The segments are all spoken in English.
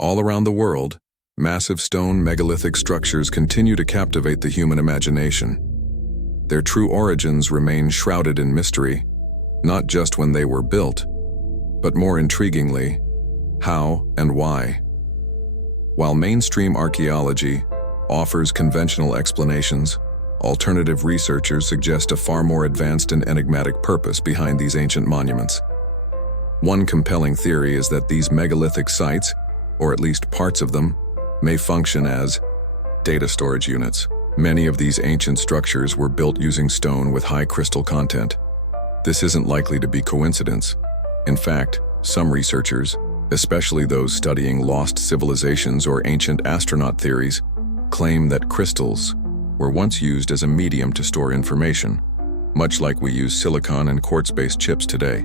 All around the world, massive stone megalithic structures continue to captivate the human imagination. Their true origins remain shrouded in mystery, not just when they were built, but more intriguingly, how and why. While mainstream archaeology offers conventional explanations, alternative researchers suggest a far more advanced and enigmatic purpose behind these ancient monuments. One compelling theory is that these megalithic sites, or at least parts of them, may function as data storage units. Many of these ancient structures were built using stone with high crystal content. This isn't likely to be coincidence. In fact, some researchers, especially those studying lost civilizations or ancient astronaut theories, claim that crystals were once used as a medium to store information, much like we use silicon and quartz-based chips today.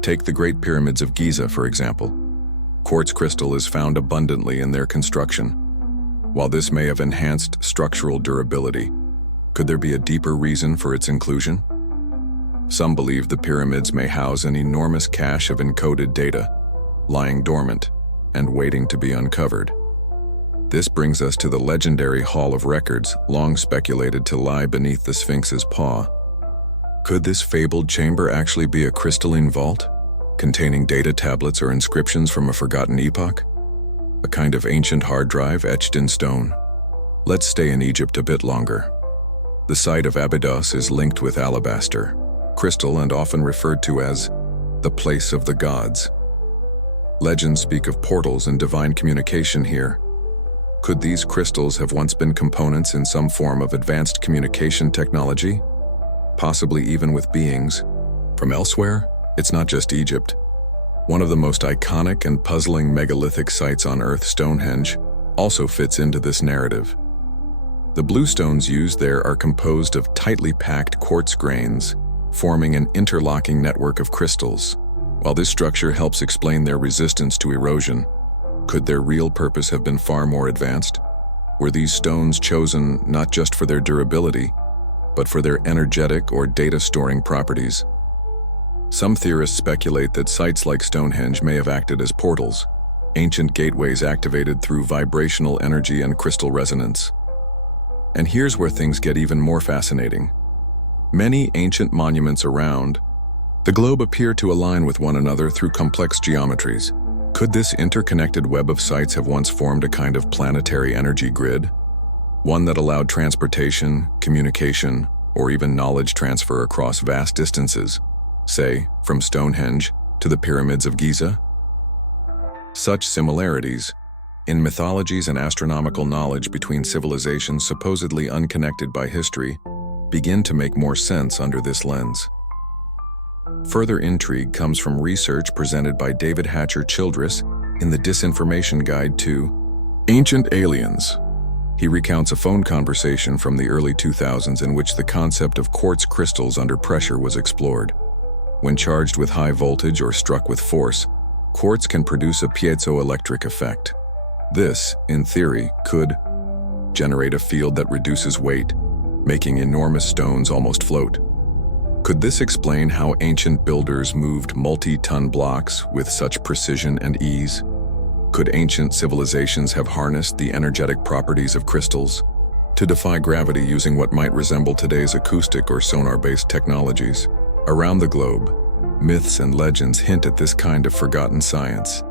Take the Great Pyramids of Giza, for example. Quartz crystal is found abundantly in their construction. While this may have enhanced structural durability, could there be a deeper reason for its inclusion? Some believe the pyramids may house an enormous cache of encoded data, lying dormant and waiting to be uncovered. This brings us to the legendary Hall of Records, long speculated to lie beneath the Sphinx's paw. Could this fabled chamber actually be a crystalline vault, containing data tablets or inscriptions from a forgotten epoch? A kind of ancient hard drive etched in stone? Let's stay in Egypt a bit longer. The site of Abydos is linked with alabaster, crystal, and often referred to as the place of the gods. Legends speak of portals and divine communication here. Could these crystals have once been components in some form of advanced communication technology? Possibly even with beings from elsewhere? It's not just Egypt. One of the most iconic and puzzling megalithic sites on Earth, Stonehenge, also fits into this narrative. The blue stones used there are composed of tightly packed quartz grains, forming an interlocking network of crystals. While this structure helps explain their resistance to erosion, could their real purpose have been far more advanced? Were these stones chosen not just for their durability, but for their energetic or data-storing properties? Some theorists speculate that sites like Stonehenge may have acted as portals, ancient gateways activated through vibrational energy and crystal resonance. And here's where things get even more fascinating. Many ancient monuments around the globe appear to align with one another through complex geometries. Could this interconnected web of sites have once formed a kind of planetary energy grid? One that allowed transportation, communication, or even knowledge transfer across vast distances, say, from Stonehenge to the Pyramids of Giza? Such similarities in mythologies and astronomical knowledge between civilizations supposedly unconnected by history begin to make more sense under this lens. Further intrigue comes from research presented by David Hatcher Childress in the Disinformation Guide to Ancient Aliens. He recounts a phone conversation from the early 2000s in which the concept of quartz crystals under pressure was explored. When charged with high voltage or struck with force, quartz can produce a piezoelectric effect. This, in theory, could generate a field that reduces weight, making enormous stones almost float. Could this explain how ancient builders moved multi-ton blocks with such precision and ease? Could ancient civilizations have harnessed the energetic properties of crystals to defy gravity using what might resemble today's acoustic or sonar-based technologies? Around the globe, myths and legends hint at this kind of forgotten science,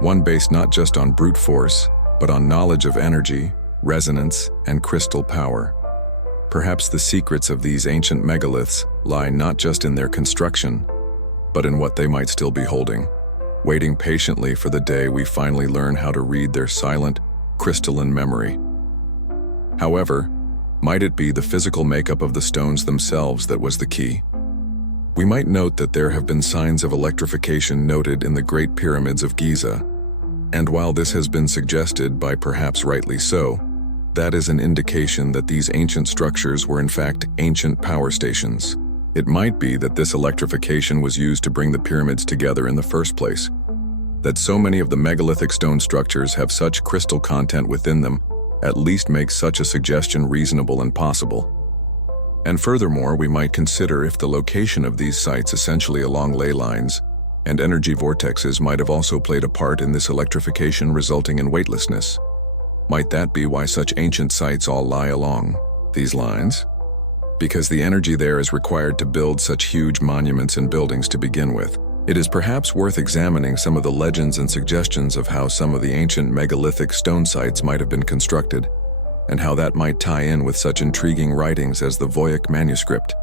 one based not just on brute force, but on knowledge of energy, resonance, and crystal power. Perhaps the secrets of these ancient megaliths lie not just in their construction, but in what they might still be holding, waiting patiently for the day we finally learn how to read their silent, crystalline memory. However, might it be the physical makeup of the stones themselves that was the key? We might note that there have been signs of electrification noted in the Great Pyramids of Giza, and while this has been suggested by perhaps rightly so, that is an indication that these ancient structures were in fact ancient power stations. It might be that this electrification was used to bring the pyramids together in the first place, that so many of the megalithic stone structures have such crystal content within them at least makes such a suggestion reasonable and possible. And furthermore, we might consider if the location of these sites essentially along ley lines and energy vortexes might have also played a part in this electrification, resulting in weightlessness. Might that be why such ancient sites all lie along these lines? Because the energy there is required to build such huge monuments and buildings to begin with. It is perhaps worth examining some of the legends and suggestions of how some of the ancient megalithic stone sites might have been constructed, and how that might tie in with such intriguing writings as the Voyic manuscript.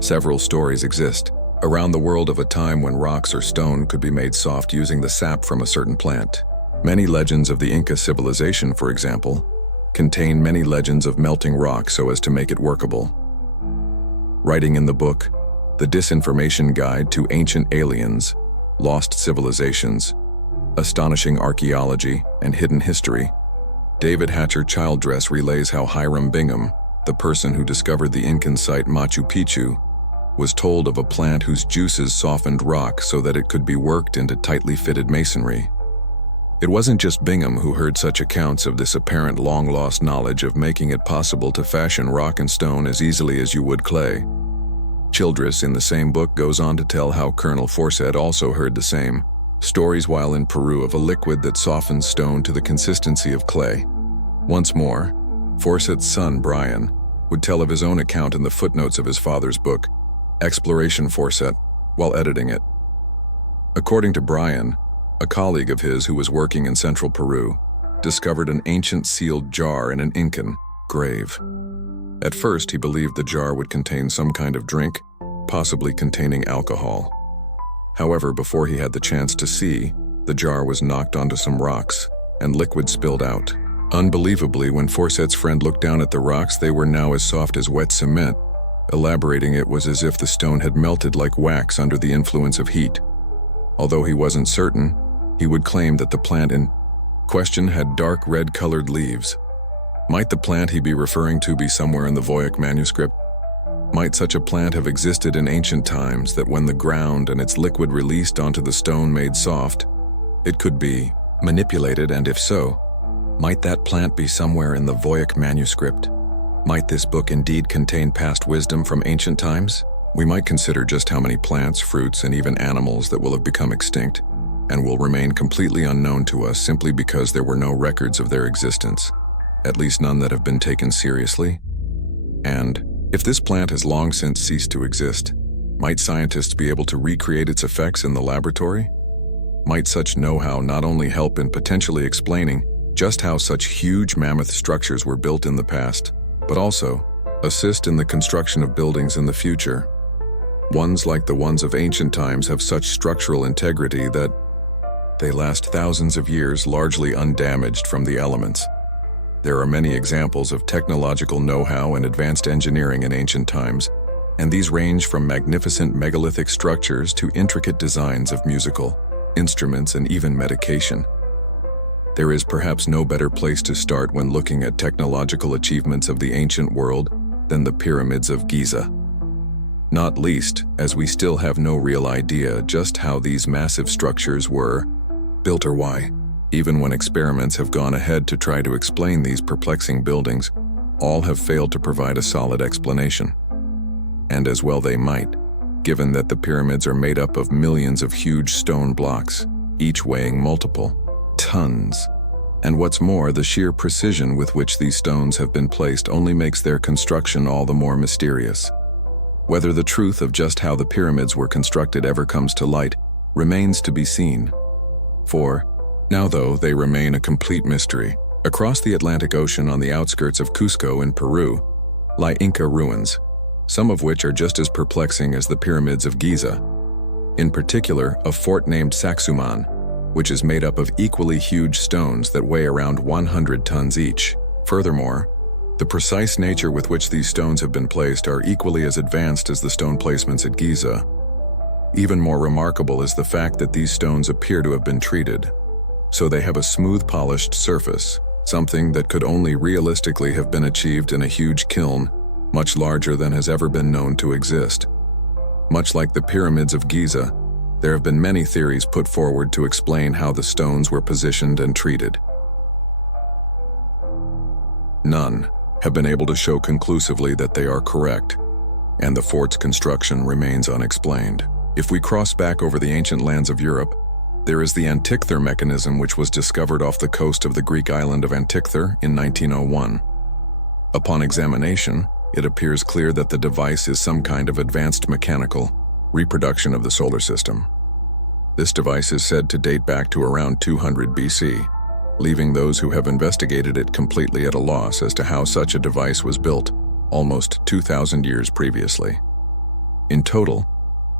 Several stories exist around the world of a time when rocks or stone could be made soft using the sap from a certain plant. Many legends of the Inca civilization, for example, contain many legends of melting rock so as to make it workable. Writing in the book, The Disinformation Guide to Ancient Aliens, Lost Civilizations, Astonishing Archaeology, and Hidden History, David Hatcher Childress relays how Hiram Bingham, the person who discovered the Incan site Machu Picchu, was told of a plant whose juices softened rock so that it could be worked into tightly fitted masonry. It wasn't just Bingham who heard such accounts of this apparent long-lost knowledge of making it possible to fashion rock and stone as easily as you would clay. Childress in the same book goes on to tell how Colonel Forset also heard the same stories while in Peru of a liquid that softens stone to the consistency of clay. Once more, Forset's son, Brian, would tell of his own account in the footnotes of his father's book, Exploration Forset, while editing it. According to Brian, a colleague of his who was working in central Peru discovered an ancient sealed jar in an Incan grave. At first, he believed the jar would contain some kind of drink, possibly containing alcohol. However, before he had the chance to see, the jar was knocked onto some rocks, and liquid spilled out. Unbelievably, when Forset's friend looked down at the rocks, they were now as soft as wet cement. Elaborating, it was as if the stone had melted like wax under the influence of heat. Although he wasn't certain, he would claim that the plant in question had dark red-colored leaves. Might the plant he be referring to be somewhere in the Voyic manuscript? Might such a plant have existed in ancient times that when the ground and its liquid released onto the stone made soft, it could be manipulated, and if so, might that plant be somewhere in the Voyic manuscript? Might this book indeed contain past wisdom from ancient times? We might consider just how many plants, fruits, and even animals that will have become extinct and will remain completely unknown to us simply because there were no records of their existence, at least none that have been taken seriously. And if this plant has long since ceased to exist, might scientists be able to recreate its effects in the laboratory? Might such know-how not only help in potentially explaining just how such huge mammoth structures were built in the past, but also assist in the construction of buildings in the future? Ones like the ones of ancient times have such structural integrity that they last thousands of years largely undamaged from the elements. There are many examples of technological know-how and advanced engineering in ancient times, and these range from magnificent megalithic structures to intricate designs of musical instruments and even medication. There is perhaps no better place to start when looking at technological achievements of the ancient world than the pyramids of Giza. Not least, as we still have no real idea just how these massive structures were built or why. Even when experiments have gone ahead to try to explain these perplexing buildings, all have failed to provide a solid explanation. And as well they might, given that the pyramids are made up of millions of huge stone blocks, each weighing multiple tons. And what's more, the sheer precision with which these stones have been placed only makes their construction all the more mysterious. Whether the truth of just how the pyramids were constructed ever comes to light remains to be seen. For now, though, they remain a complete mystery. Across the Atlantic Ocean on the outskirts of Cusco in Peru lie Inca ruins, some of which are just as perplexing as the pyramids of Giza. In particular, a fort named Sacsayhuaman, which is made up of equally huge stones that weigh around 100 tons each. Furthermore, the precise nature with which these stones have been placed are equally as advanced as the stone placements at Giza. Even more remarkable is the fact that these stones appear to have been treated, so they have a smooth polished surface, something that could only realistically have been achieved in a huge kiln, much larger than has ever been known to exist. Much like the pyramids of Giza, there have been many theories put forward to explain how the stones were positioned and treated. None have been able to show conclusively that they are correct, and the fort's construction remains unexplained. If we cross back over the ancient lands of Europe, there is the Antither Mechanism, which was discovered off the coast of the Greek island of Antither in 1901. Upon examination, it appears clear that the device is some kind of advanced mechanical reproduction of the solar system. This device is said to date back to around 200 BC, leaving those who have investigated it completely at a loss as to how such a device was built almost 2,000 years previously. In total,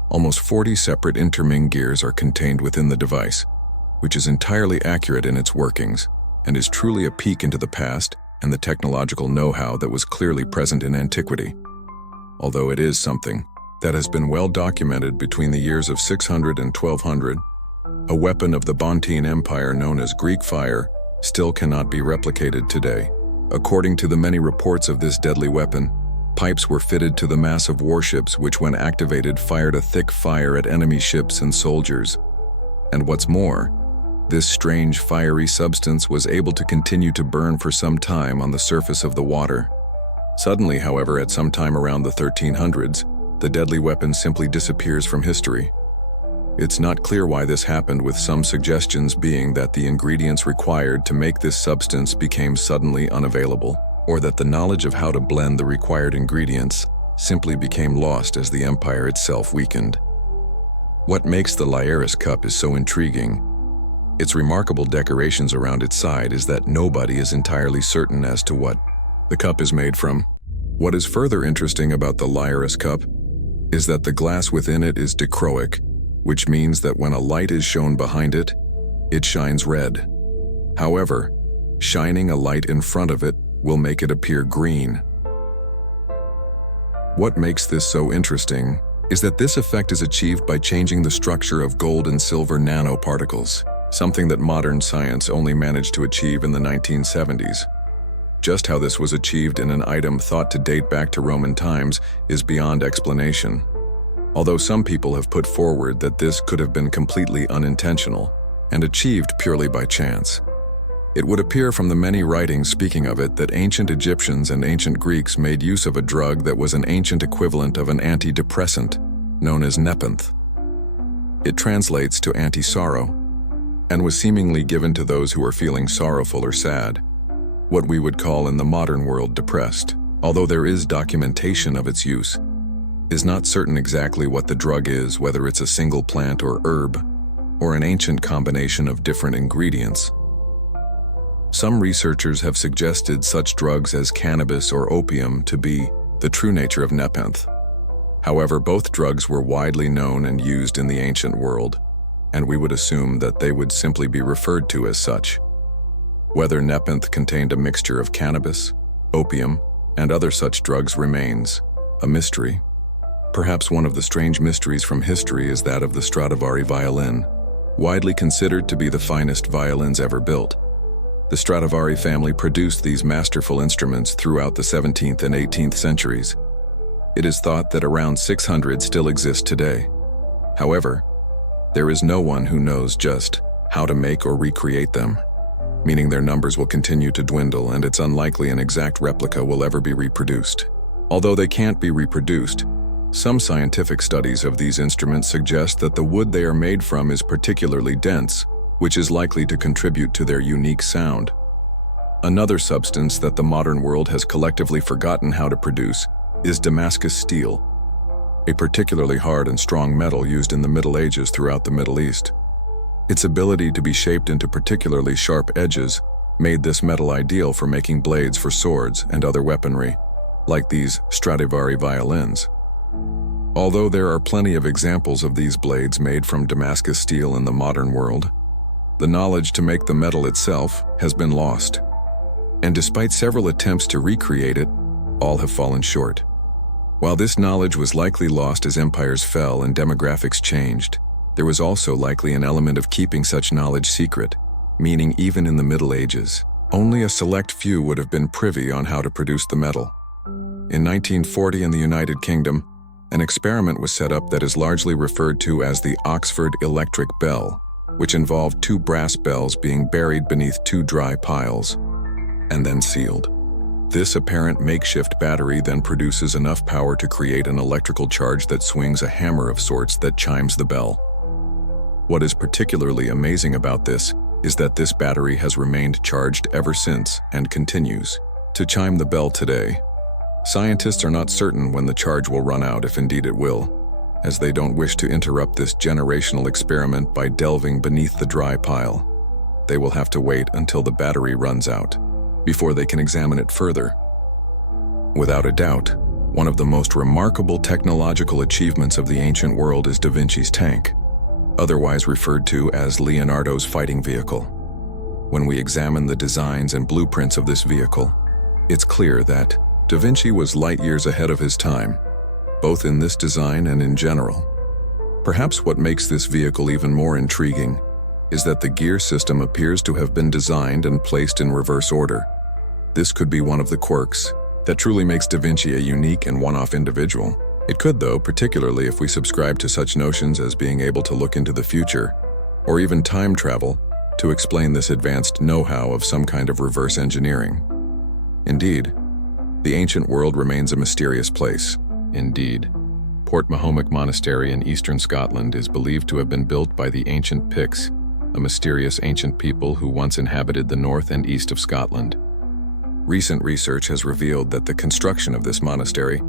almost 40 separate interming gears are contained within the device, which is entirely accurate in its workings and is truly a peek into the past and the technological know-how that was clearly present in antiquity. Although it is something that has been well documented between the years of 600 and 1200, a weapon of the Byzantine Empire known as Greek fire still cannot be replicated today. According to the many reports of this deadly weapon, pipes were fitted to the massive warships which, when activated, fired a thick fire at enemy ships and soldiers. And what's more, this strange fiery substance was able to continue to burn for some time on the surface of the water. Suddenly, however, at some time around the 1300s, the deadly weapon simply disappears from history. It's not clear why this happened, with some suggestions being that the ingredients required to make this substance became suddenly unavailable, or that the knowledge of how to blend the required ingredients simply became lost as the empire itself weakened. What makes the Lyra's cup is so intriguing. Its remarkable decorations around its side is that nobody is entirely certain as to what the cup is made from. What is further interesting about the Lyra's cup is that the glass within it is dichroic, which means that when a light is shown behind it, it shines red. However, shining a light in front of it will make it appear green. What makes this so interesting is that this effect is achieved by changing the structure of gold and silver nanoparticles, something that modern science only managed to achieve in the 1970s. Just how this was achieved in an item thought to date back to Roman times is beyond explanation, although some people have put forward that this could have been completely unintentional and achieved purely by chance. It would appear from the many writings speaking of it that ancient Egyptians and ancient Greeks made use of a drug that was an ancient equivalent of an antidepressant, known as nepenthe. It translates to anti-sorrow, and was seemingly given to those who were feeling sorrowful or sad, what we would call in the modern world depressed. Although there is documentation of its use, is not certain exactly what the drug is, whether it's a single plant or herb, or an ancient combination of different ingredients. Some researchers have suggested such drugs as cannabis or opium to be the true nature of nepenthe. However, both drugs were widely known and used in the ancient world, and we would assume that they would simply be referred to as such. Whether nepenthe contained a mixture of cannabis, opium, and other such drugs remains a mystery. Perhaps one of the strange mysteries from history is that of the Stradivari violin, widely considered to be the finest violins ever built. The Stradivari family produced these masterful instruments throughout the 17th and 18th centuries. It is thought that around 600 still exist today. However, there is no one who knows just how to make or recreate them, meaning their numbers will continue to dwindle, and it's unlikely an exact replica will ever be reproduced. Although they can't be reproduced, some scientific studies of these instruments suggest that the wood they are made from is particularly dense, which is likely to contribute to their unique sound. Another substance that the modern world has collectively forgotten how to produce is Damascus steel, a particularly hard and strong metal used in the Middle Ages throughout the Middle East. Its ability to be shaped into particularly sharp edges made this metal ideal for making blades for swords and other weaponry, like these Stradivari violins. Although there are plenty of examples of these blades made from Damascus steel in the modern world, the knowledge to make the metal itself has been lost. And despite several attempts to recreate it, all have fallen short. While this knowledge was likely lost as empires fell and demographics changed, there was also likely an element of keeping such knowledge secret, meaning even in the Middle Ages, only a select few would have been privy on how to produce the metal. In 1940 in the United Kingdom, an experiment was set up that is largely referred to as the Oxford electric bell, which involved two brass bells being buried beneath two dry piles, and then sealed. This apparent makeshift battery then produces enough power to create an electrical charge that swings a hammer of sorts that chimes the bell. What is particularly amazing about this is that this battery has remained charged ever since and continues to chime the bell today. Scientists are not certain when the charge will run out, if indeed it will, as they don't wish to interrupt this generational experiment by delving beneath the dry pile. They will have to wait until the battery runs out before they can examine it further. Without a doubt, one of the most remarkable technological achievements of the ancient world is Da Vinci's tank, otherwise referred to as Leonardo's fighting vehicle. When we examine the designs and blueprints of this vehicle, it's clear that Da Vinci was light years ahead of his time, both in this design and in general. Perhaps what makes this vehicle even more intriguing is that the gear system appears to have been designed and placed in reverse order. This could be one of the quirks that truly makes Da Vinci a unique and one-off individual. It could, though, particularly if we subscribe to such notions as being able to look into the future, or even time travel, to explain this advanced know-how of some kind of reverse engineering. Indeed, the ancient world remains a mysterious place. Indeed, Pictish Monastery in eastern Scotland is believed to have been built by the ancient Picts, a mysterious ancient people who once inhabited the north and east of Scotland. Recent research has revealed that the construction of this monastery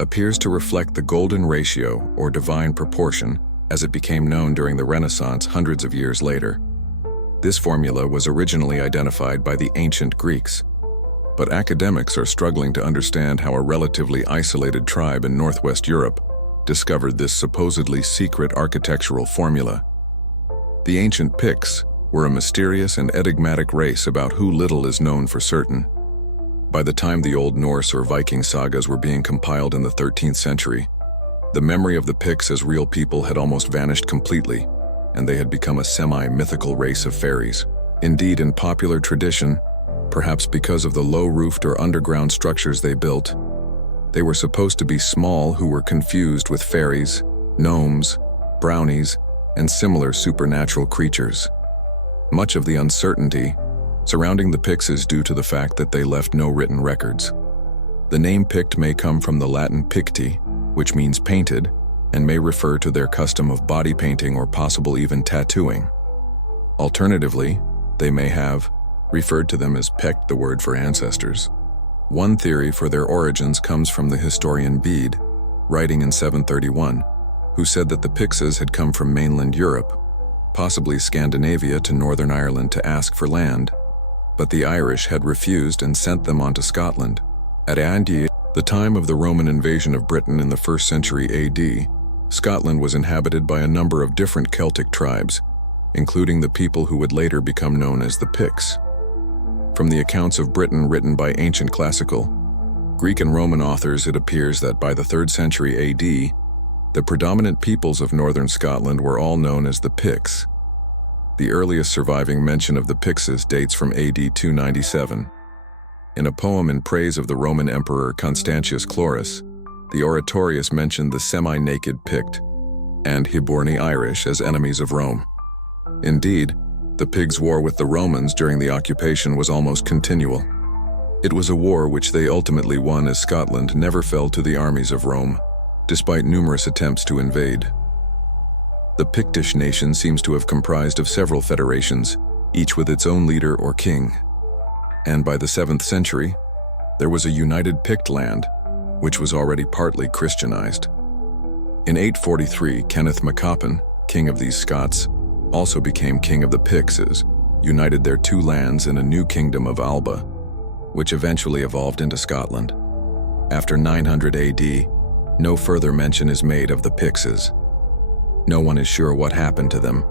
appears to reflect the golden ratio or divine proportion as it became known during the Renaissance hundreds of years later. This formula was originally identified by the ancient Greeks, but academics are struggling to understand how a relatively isolated tribe in northwest Europe discovered this supposedly secret architectural formula. The ancient Picts were a mysterious and enigmatic race about who little is known for certain. By the time the Old Norse or Viking sagas were being compiled in the 13th century, the memory of the Picts as real people had almost vanished completely, and they had become a semi-mythical race of fairies. Indeed, in popular tradition, perhaps because of the low-roofed or underground structures they built, they were supposed to be small who were confused with fairies, gnomes, brownies, and similar supernatural creatures. Much of the uncertainty surrounding the Picts is due to the fact that they left no written records. The name Pict may come from the Latin picti, which means painted, and may refer to their custom of body painting or possible even tattooing. Alternatively, they may have referred to them as Pect, the word for ancestors. One theory for their origins comes from the historian Bede, writing in 731, who said that the Picts had come from mainland Europe, possibly Scandinavia, to Northern Ireland to ask for land, but the Irish had refused and sent them on to Scotland. At Antither, the time of the Roman invasion of Britain in the 1st century AD, Scotland was inhabited by a number of different Celtic tribes, including the people who would later become known as the Picts. From the accounts of Britain written by ancient classical, Greek and Roman authors, it appears that by the 3rd century AD, the predominant peoples of northern Scotland were all known as the Picts. The earliest surviving mention of the Picts dates from AD 297. In a poem in praise of the Roman Emperor Constantius Chlorus, the oratorius mentioned the semi-naked Pict and Hiberni Irish as enemies of Rome. Indeed, the Picts' war with the Romans during the occupation was almost continual. It was a war which they ultimately won, as Scotland never fell to the armies of Rome, despite numerous attempts to invade. The Pictish nation seems to have comprised of several federations, each with its own leader or king. And by the 7th century, there was a united Pict land, which was already partly Christianized. In 843, Kenneth MacCoppin, king of these Scots, also became king of the Picts, united their two lands in a new kingdom of Alba, which eventually evolved into Scotland. After 900 AD, no further mention is made of the Picts. No one is sure what happened to them,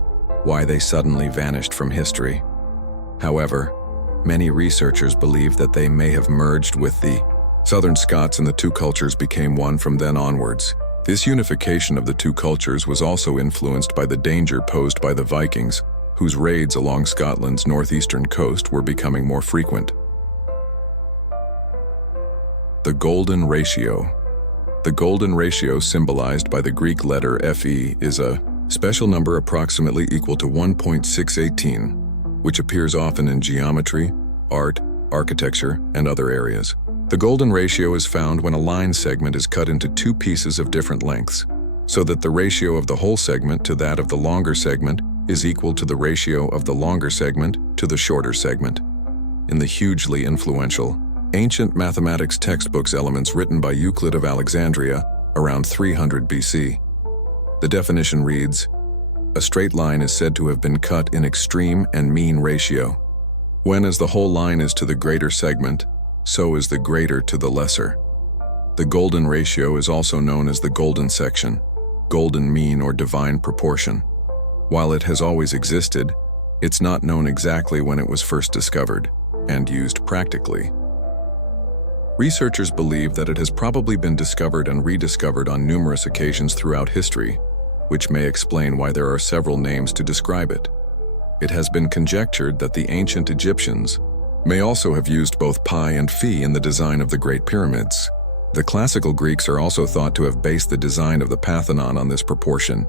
why they suddenly vanished from history. However, many researchers believe that they may have merged with the Southern Scots and the two cultures became one from then onwards. This unification of the two cultures was also influenced by the danger posed by the Vikings, whose raids along Scotland's northeastern coast were becoming more frequent. The Golden Ratio. The Golden Ratio, symbolized by the Greek letter Fe, is a special number approximately equal to 1.618, which appears often in geometry, art, architecture, and other areas. The golden ratio is found when a line segment is cut into two pieces of different lengths, so that the ratio of the whole segment to that of the longer segment is equal to the ratio of the longer segment to the shorter segment. In the hugely influential ancient mathematics textbooks Elements written by Euclid of Alexandria around 300 BC, the definition reads, "A straight line is said to have been cut in extreme and mean ratio. When as the whole line is to the greater segment, so is the greater to the lesser." The golden ratio is also known as the golden section, golden mean or divine proportion. While it has always existed, it's not known exactly when it was first discovered and used practically. Researchers believe that it has probably been discovered and rediscovered on numerous occasions throughout history, which may explain why there are several names to describe it. It has been conjectured that the ancient Egyptians may also have used both pi and phi in the design of the Great Pyramids. The classical Greeks are also thought to have based the design of the Parthenon on this proportion.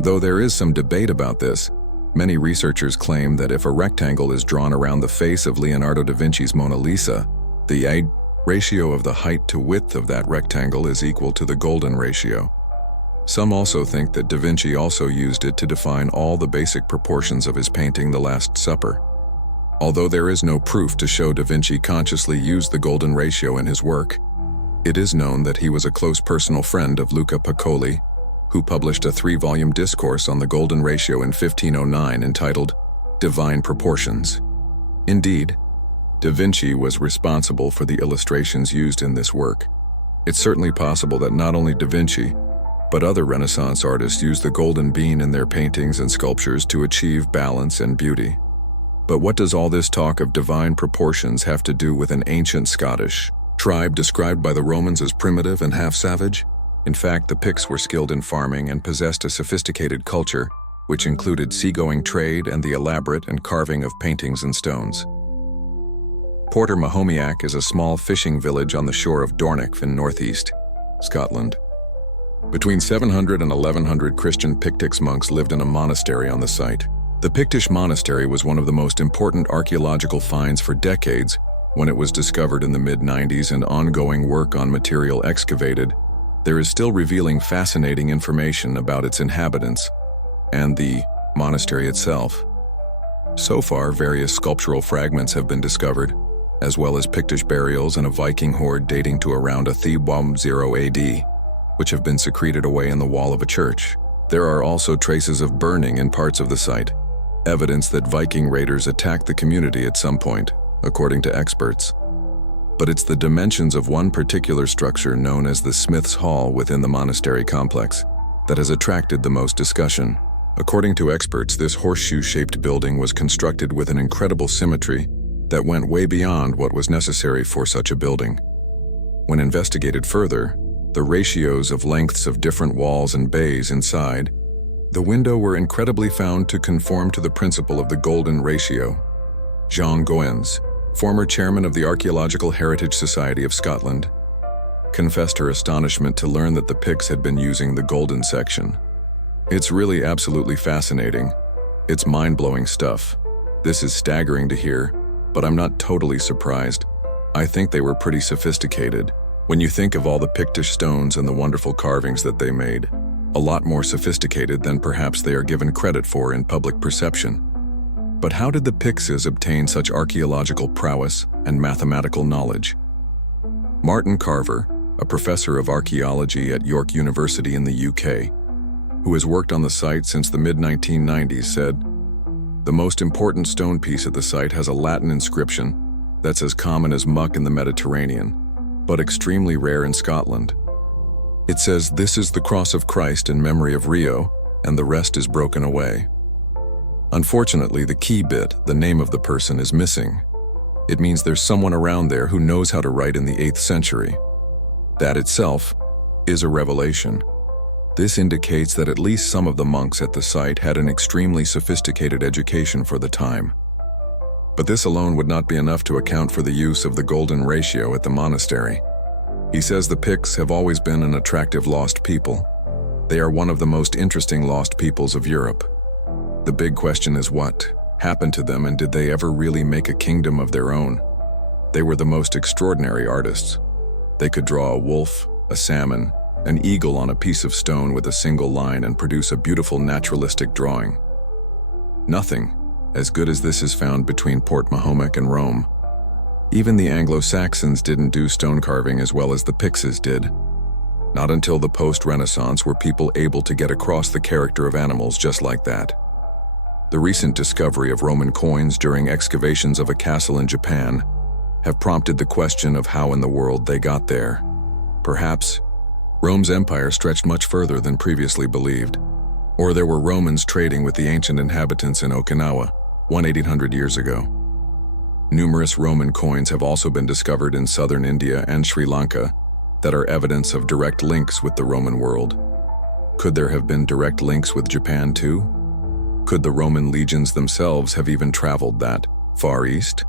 Though there is some debate about this, many researchers claim that if a rectangle is drawn around the face of Leonardo da Vinci's Mona Lisa, the ratio of the height to width of that rectangle is equal to the golden ratio. Some also think that da Vinci also used it to define all the basic proportions of his painting The Last Supper. Although there is no proof to show da Vinci consciously used the golden ratio in his work, it is known that he was a close personal friend of Luca Piccoli, who published a 3-volume discourse on the golden ratio in 1509 entitled Divine Proportions. Indeed, da Vinci was responsible for the illustrations used in this work. It's certainly possible that not only da Vinci, but other Renaissance artists used the golden bean in their paintings and sculptures to achieve balance and beauty. But what does all this talk of divine proportions have to do with an ancient Scottish tribe described by the Romans as primitive and half-savage? In fact, the Picts were skilled in farming and possessed a sophisticated culture, which included seagoing trade and the elaborate and carving of paintings and stones. Portmahomiac is a small fishing village on the shore of Dornoch in northeast Scotland. Between 700 and 1100 Christian Pictish monks lived in a monastery on the site. The Pictish Monastery was one of the most important archaeological finds for decades when it was discovered in the mid-90s, and ongoing work on material excavated. There is still revealing fascinating information about its inhabitants and the monastery itself. So far, various sculptural fragments have been discovered, as well as Pictish burials and a Viking hoard dating to around 1000 AD, which have been secreted away in the wall of a church. There are also traces of burning in parts of the site, evidence that Viking raiders attacked the community at some point, according to experts. But it's the dimensions of one particular structure known as the Smith's Hall within the monastery complex that has attracted the most discussion. According to experts, this horseshoe-shaped building was constructed with an incredible symmetry that went way beyond what was necessary for such a building. When investigated further, the ratios of lengths of different walls and bays inside the window were incredibly found to conform to the principle of the golden ratio. Jean Goins, former chairman of the Archaeological Heritage Society of Scotland, confessed her astonishment to learn that the Picts had been using the golden section. "It's really absolutely fascinating. It's mind-blowing stuff. This is staggering to hear, but I'm not totally surprised. I think they were pretty sophisticated. When you think of all the Pictish stones and the wonderful carvings that they made, a lot more sophisticated than perhaps they are given credit for in public perception. But how did the Picts obtain such archaeological prowess and mathematical knowledge?" Martin Carver, a professor of archaeology at York University in the UK, who has worked on the site since the mid-1990s, said, "The most important stone piece at the site has a Latin inscription that's as common as muck in the Mediterranean, but extremely rare in Scotland. It says, 'This is the cross of Christ in memory of Rio,' and the rest is broken away. Unfortunately, the key bit, the name of the person, is missing. It means there's someone around there who knows how to write in the 8th century. That itself is a revelation. This indicates that at least some of the monks at the site had an extremely sophisticated education for the time. But this alone would not be enough to account for the use of the golden ratio at the monastery. He says the Picts have always been an attractive lost people. They are one of the most interesting lost peoples of Europe. The big question is what happened to them, and did they ever really make a kingdom of their own? They were the most extraordinary artists. They could draw a wolf, a salmon, an eagle on a piece of stone with a single line and produce a beautiful naturalistic drawing. Nothing as good as this is found between Port Mahomet and Rome. Even the Anglo-Saxons didn't do stone carving as well as the Picts did. Not until the post-Renaissance were people able to get across the character of animals just like that. The recent discovery of Roman coins during excavations of a castle in Japan have prompted the question of how in the world they got there. Perhaps Rome's empire stretched much further than previously believed, or there were Romans trading with the ancient inhabitants in Okinawa 1,800 years ago. Numerous Roman coins have also been discovered in southern India and Sri Lanka that are evidence of direct links with the Roman world. Could there have been direct links with Japan too? Could the Roman legions themselves have even traveled that far east?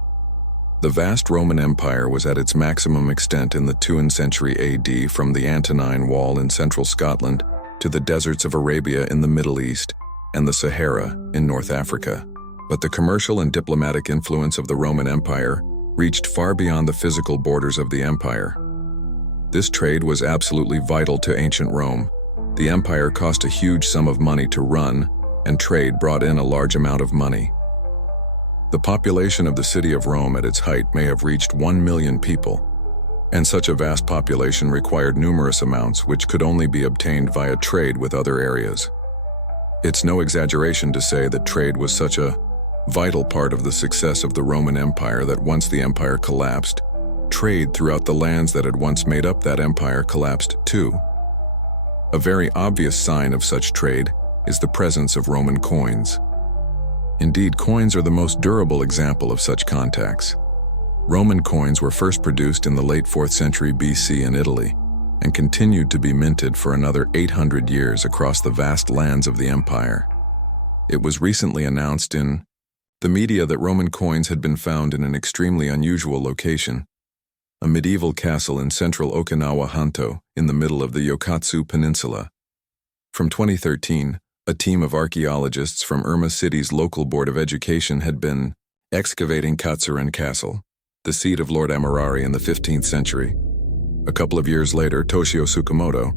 The vast Roman Empire was at its maximum extent in the 2nd century AD, from the Antonine Wall in central Scotland to the deserts of Arabia in the Middle East and the Sahara in North Africa. But the commercial and diplomatic influence of the Roman Empire reached far beyond the physical borders of the empire. This trade was absolutely vital to ancient Rome. The empire cost a huge sum of money to run, and trade brought in a large amount of money. The population of the city of Rome at its height may have reached 1 million people, and such a vast population required numerous amounts which could only be obtained via trade with other areas. It's no exaggeration to say that trade was such a vital part of the success of the Roman Empire that once the empire collapsed, trade throughout the lands that had once made up that empire collapsed too. A very obvious sign of such trade is the presence of Roman coins. Indeed, coins are the most durable example of such contacts. Roman coins were first produced in the late 4th century BC in Italy and continued to be minted for another 800 years across the vast lands of the empire. It was recently announced in the media that Roman coins had been found in an extremely unusual location, a medieval castle in central Okinawa Hanto in the middle of the Yokatsu Peninsula. From 2013, a team of archaeologists from Irma City's local Board of Education had been excavating Katsuren Castle, the seat of Lord Amerari in the 15th century. A couple of years later, Toshio Tsukamoto,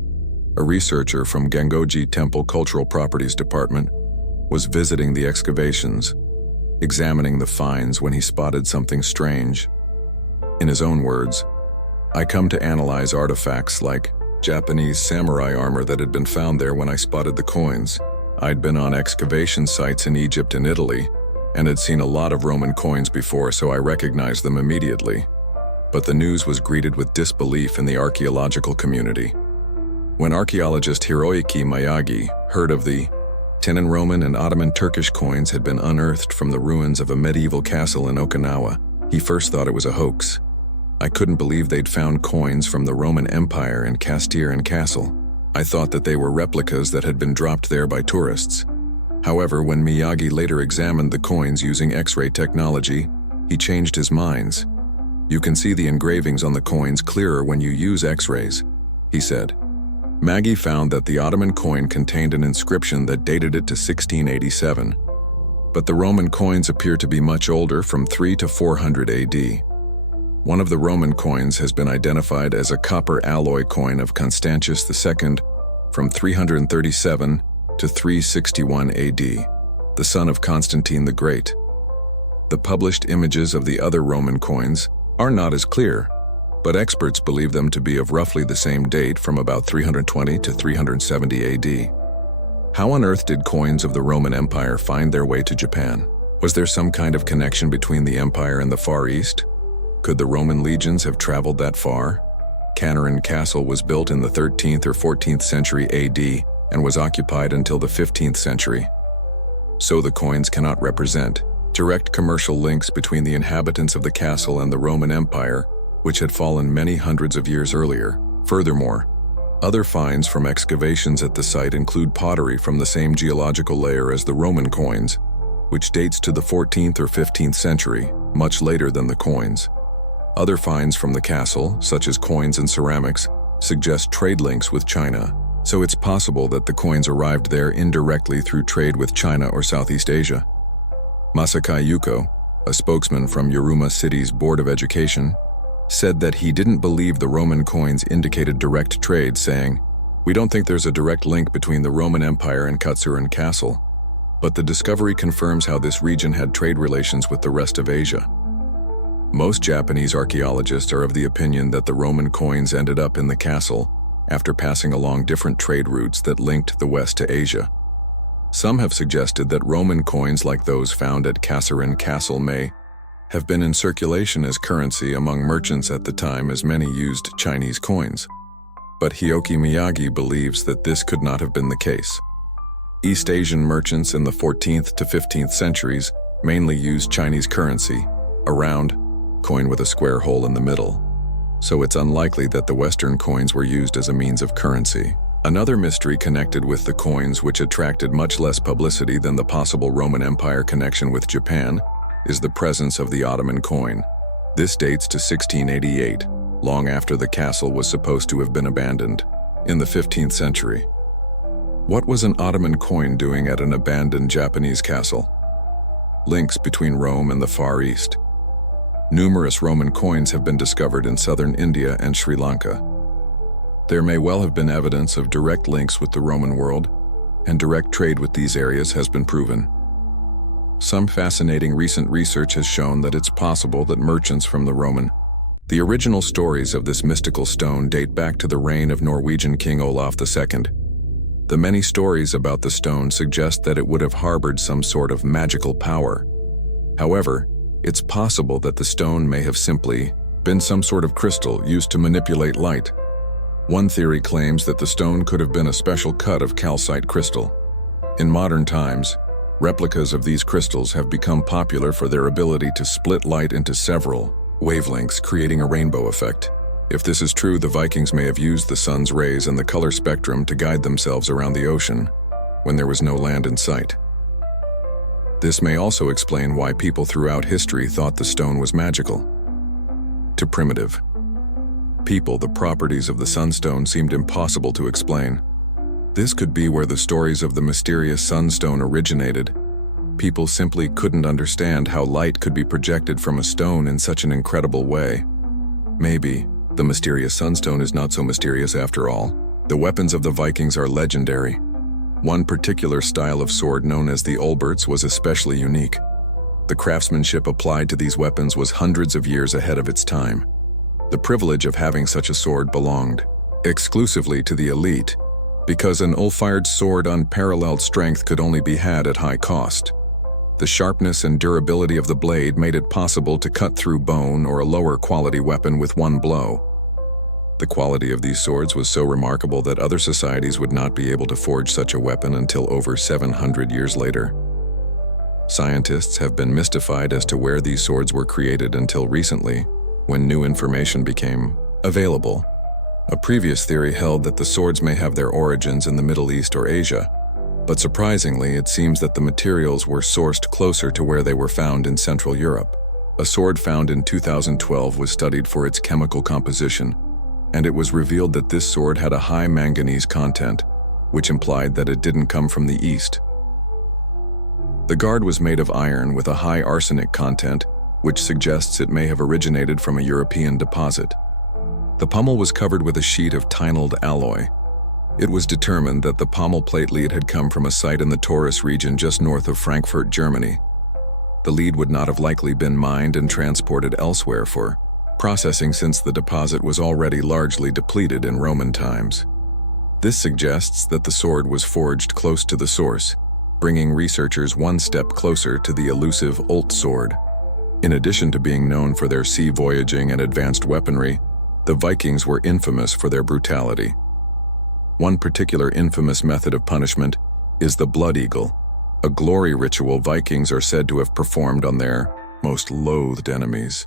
a researcher from Gengoji Temple Cultural Properties Department, was visiting the excavations, examining the finds when he spotted something strange. In his own words, "I come to analyze artifacts like Japanese samurai armor that had been found there when I spotted the coins. I'd been on excavation sites in Egypt and Italy, and had seen a lot of Roman coins before, so I recognized them immediately. But the news was greeted with disbelief in the archaeological community. When archaeologist Hiroyuki Miyagi heard of the 10 Roman and Ottoman Turkish coins had been unearthed from the ruins of a medieval castle in Okinawa, he first thought it was a hoax. I couldn't believe they'd found coins from the Roman Empire in Castiren Castle. I thought that they were replicas that had been dropped there by tourists. However, when Miyagi later examined the coins using X-ray technology, he changed his minds. You can see the engravings on the coins clearer when you use X-rays, he said. Miyagi found that the Ottoman coin contained an inscription that dated it to 1687, but the Roman coins appear to be much older, from 3 to 400 AD. One of the Roman coins has been identified as a copper alloy coin of Constantius II from 337 to 361 AD, the son of Constantine the Great. The published images of the other Roman coins are not as clear, but experts believe them to be of roughly the same date, from about 320 to 370 AD. How on earth did coins of the Roman Empire find their way to Japan? Was there some kind of connection between the empire and the Far East? Could the Roman legions have traveled that far? Katsuren Castle was built in the 13th or 14th century AD and was occupied until the 15th century. So the coins cannot represent direct commercial links between the inhabitants of the castle and the Roman Empire, which had fallen many hundreds of years earlier. Furthermore, other finds from excavations at the site include pottery from the same geological layer as the Roman coins, which dates to the 14th or 15th century, much later than the coins. Other finds from the castle, such as coins and ceramics, suggest trade links with China, so it's possible that the coins arrived there indirectly through trade with China or Southeast Asia. Masakai Yuko, a spokesman from Yuruma City's Board of Education, said that he didn't believe the Roman coins indicated direct trade, saying, "We don't think there's a direct link between the Roman Empire and Katsuren Castle, but the discovery confirms how this region had trade relations with the rest of Asia." Most Japanese archaeologists are of the opinion that the Roman coins ended up in the castle after passing along different trade routes that linked the West to Asia. Some have suggested that Roman coins like those found at Katsuren Castle may have been in circulation as currency among merchants at the time, as many used Chinese coins. But Hioki Miyagi believes that this could not have been the case. East Asian merchants in the 14th to 15th centuries mainly used Chinese currency, a round coin with a square hole in the middle, so it's unlikely that the Western coins were used as a means of currency. Another mystery connected with the coins, which attracted much less publicity than the possible Roman Empire connection with Japan, is the presence of the Ottoman coin. This dates to 1688, long after the castle was supposed to have been abandoned, in the 15th century. What was an Ottoman coin doing at an abandoned Japanese castle? Links between Rome and the Far East. Numerous Roman coins have been discovered in southern India and Sri Lanka. There may well have been evidence of direct links with the Roman world, and direct trade with these areas has been proven. Some fascinating recent research has shown that it's possible that merchants from the original stories of this mystical stone date back to the reign of Norwegian King Olaf II. The many stories about the stone suggest that it would have harbored some sort of magical power. However, it's possible that the stone may have simply been some sort of crystal used to manipulate light. One theory claims that the stone could have been a special cut of calcite crystal. In modern times, replicas of these crystals have become popular for their ability to split light into several wavelengths, creating a rainbow effect. If this is true, the Vikings may have used the sun's rays and the color spectrum to guide themselves around the ocean when there was no land in sight. This may also explain why people throughout history thought the stone was magical. To primitive people, the properties of the sunstone seemed impossible to explain. This could be where the stories of the mysterious sunstone originated. People simply couldn't understand how light could be projected from a stone in such an incredible way. Maybe the mysterious sunstone is not so mysterious after all. The weapons of the Vikings are legendary. One particular style of sword, known as the Olberts, was especially unique. The craftsmanship applied to these weapons was hundreds of years ahead of its time. The privilege of having such a sword belonged exclusively to the elite, because an Ulfired sword unparalleled strength could only be had at high cost. The sharpness and durability of the blade made it possible to cut through bone or a lower quality weapon with one blow. The quality of these swords was so remarkable that other societies would not be able to forge such a weapon until over 700 years later. Scientists have been mystified as to where these swords were created until recently, when new information became available. A previous theory held that the swords may have their origins in the Middle East or Asia, but surprisingly, it seems that the materials were sourced closer to where they were found in Central Europe. A sword found in 2012 was studied for its chemical composition, and it was revealed that this sword had a high manganese content, which implied that it didn't come from the East. The guard was made of iron with a high arsenic content, which suggests it may have originated from a European deposit. The pommel was covered with a sheet of tineled alloy. It was determined that the pommel plate lead had come from a site in the Taurus region just north of Frankfurt, Germany. The lead would not have likely been mined and transported elsewhere for processing, since the deposit was already largely depleted in Roman times. This suggests that the sword was forged close to the source, bringing researchers one step closer to the elusive Olt sword. In addition to being known for their sea voyaging and advanced weaponry, the Vikings were infamous for their brutality. One particular infamous method of punishment is the blood eagle, a glory ritual Vikings are said to have performed on their most loathed enemies.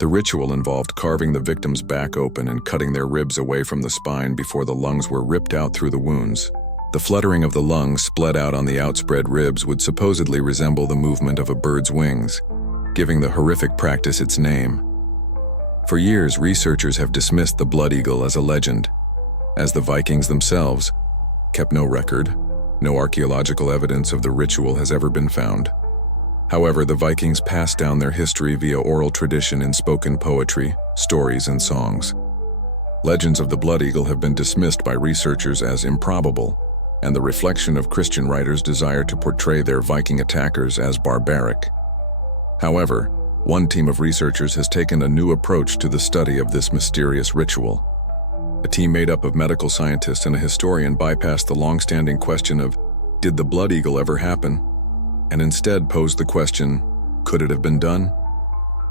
The ritual involved carving the victim's back open and cutting their ribs away from the spine before the lungs were ripped out through the wounds. The fluttering of the lungs split out on the outspread ribs would supposedly resemble the movement of a bird's wings, giving the horrific practice its name. For years, researchers have dismissed the blood eagle as a legend, as the Vikings themselves kept no record. No archaeological evidence of the ritual has ever been found. However, the Vikings passed down their history via oral tradition in spoken poetry, stories, and songs. Legends of the Blood Eagle have been dismissed by researchers as improbable, and the reflection of Christian writers' desire to portray their Viking attackers as barbaric. However, one team of researchers has taken a new approach to the study of this mysterious ritual. A team made up of medical scientists and a historian bypassed the long-standing question of, did the Blood Eagle ever happen? And instead posed the question, could it have been done?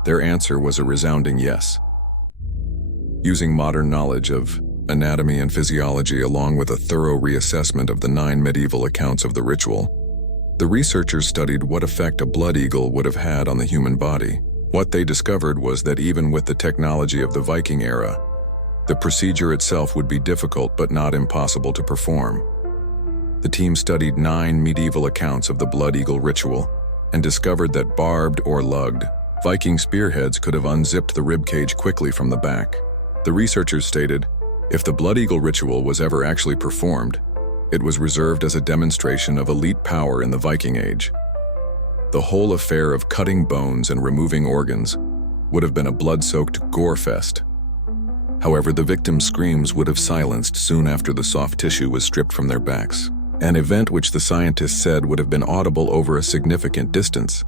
Their answer was a resounding yes. Using modern knowledge of anatomy and physiology along with a thorough reassessment of the 9 medieval accounts of the ritual, the researchers studied what effect a blood eagle would have had on the human body. What they discovered was that even with the technology of the Viking era, the procedure itself would be difficult but not impossible to perform. The team studied 9 medieval accounts of the blood eagle ritual and discovered that barbed or lugged Viking spearheads could have unzipped the ribcage quickly from the back. The researchers stated, if the blood eagle ritual was ever actually performed, it was reserved as a demonstration of elite power in the Viking Age. The whole affair of cutting bones and removing organs would have been a blood-soaked gore fest. However, the victims' screams would have silenced soon after the soft tissue was stripped from their backs, an event which the scientists said would have been audible over a significant distance.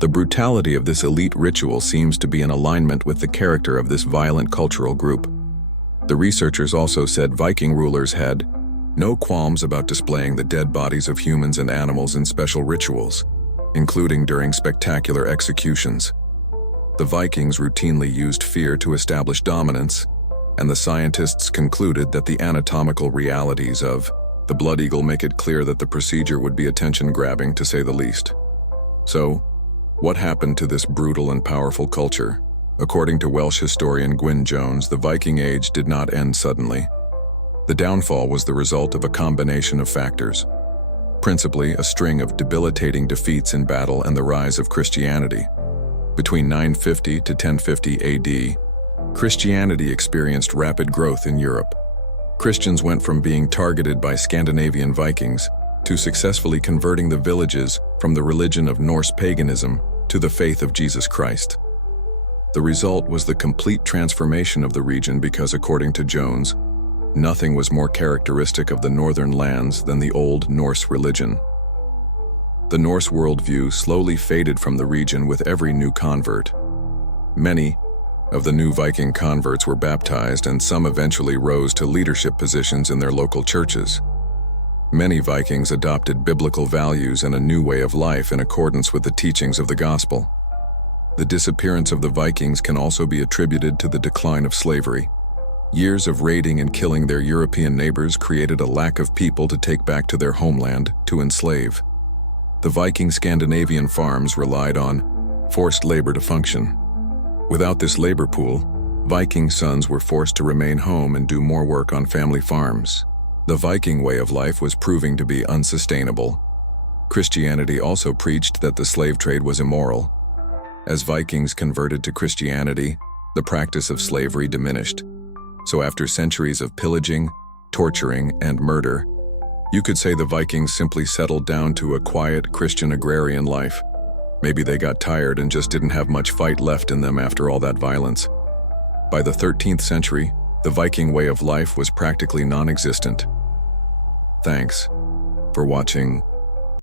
The brutality of this elite ritual seems to be in alignment with the character of this violent cultural group. The researchers also said Viking rulers had no qualms about displaying the dead bodies of humans and animals in special rituals, including during spectacular executions. The Vikings routinely used fear to establish dominance, and the scientists concluded that the anatomical realities of the blood eagle make it clear that the procedure would be attention-grabbing, to say the least. So, what happened to this brutal and powerful culture? According to Welsh historian Gwyn Jones, the Viking Age did not end suddenly. The downfall was the result of a combination of factors, principally a string of debilitating defeats in battle and the rise of Christianity. Between 950 to 1050 AD, Christianity experienced rapid growth in Europe. Christians went from being targeted by Scandinavian Vikings to successfully converting the villages from the religion of Norse paganism to the faith of Jesus Christ. The result was the complete transformation of the region because, according to Jones, nothing was more characteristic of the northern lands than the Old Norse religion. The Norse worldview slowly faded from the region with every new convert. Many of the new Viking converts were baptized, and some eventually rose to leadership positions in their local churches. Many Vikings adopted biblical values and a new way of life in accordance with the teachings of the gospel. The disappearance of the Vikings can also be attributed to the decline of slavery. Years of raiding and killing their European neighbors created a lack of people to take back to their homeland to enslave. The Viking Scandinavian farms relied on forced labor to function. Without this labor pool, Viking sons were forced to remain home and do more work on family farms. The Viking way of life was proving to be unsustainable. Christianity also preached that the slave trade was immoral. As Vikings converted to Christianity, the practice of slavery diminished. So after centuries of pillaging, torturing, and murder, you could say the Vikings simply settled down to a quiet Christian agrarian life. Maybe they got tired and just didn't have much fight left in them after all that violence. By the 13th century, the Viking way of life was practically non-existent. Thanks for watching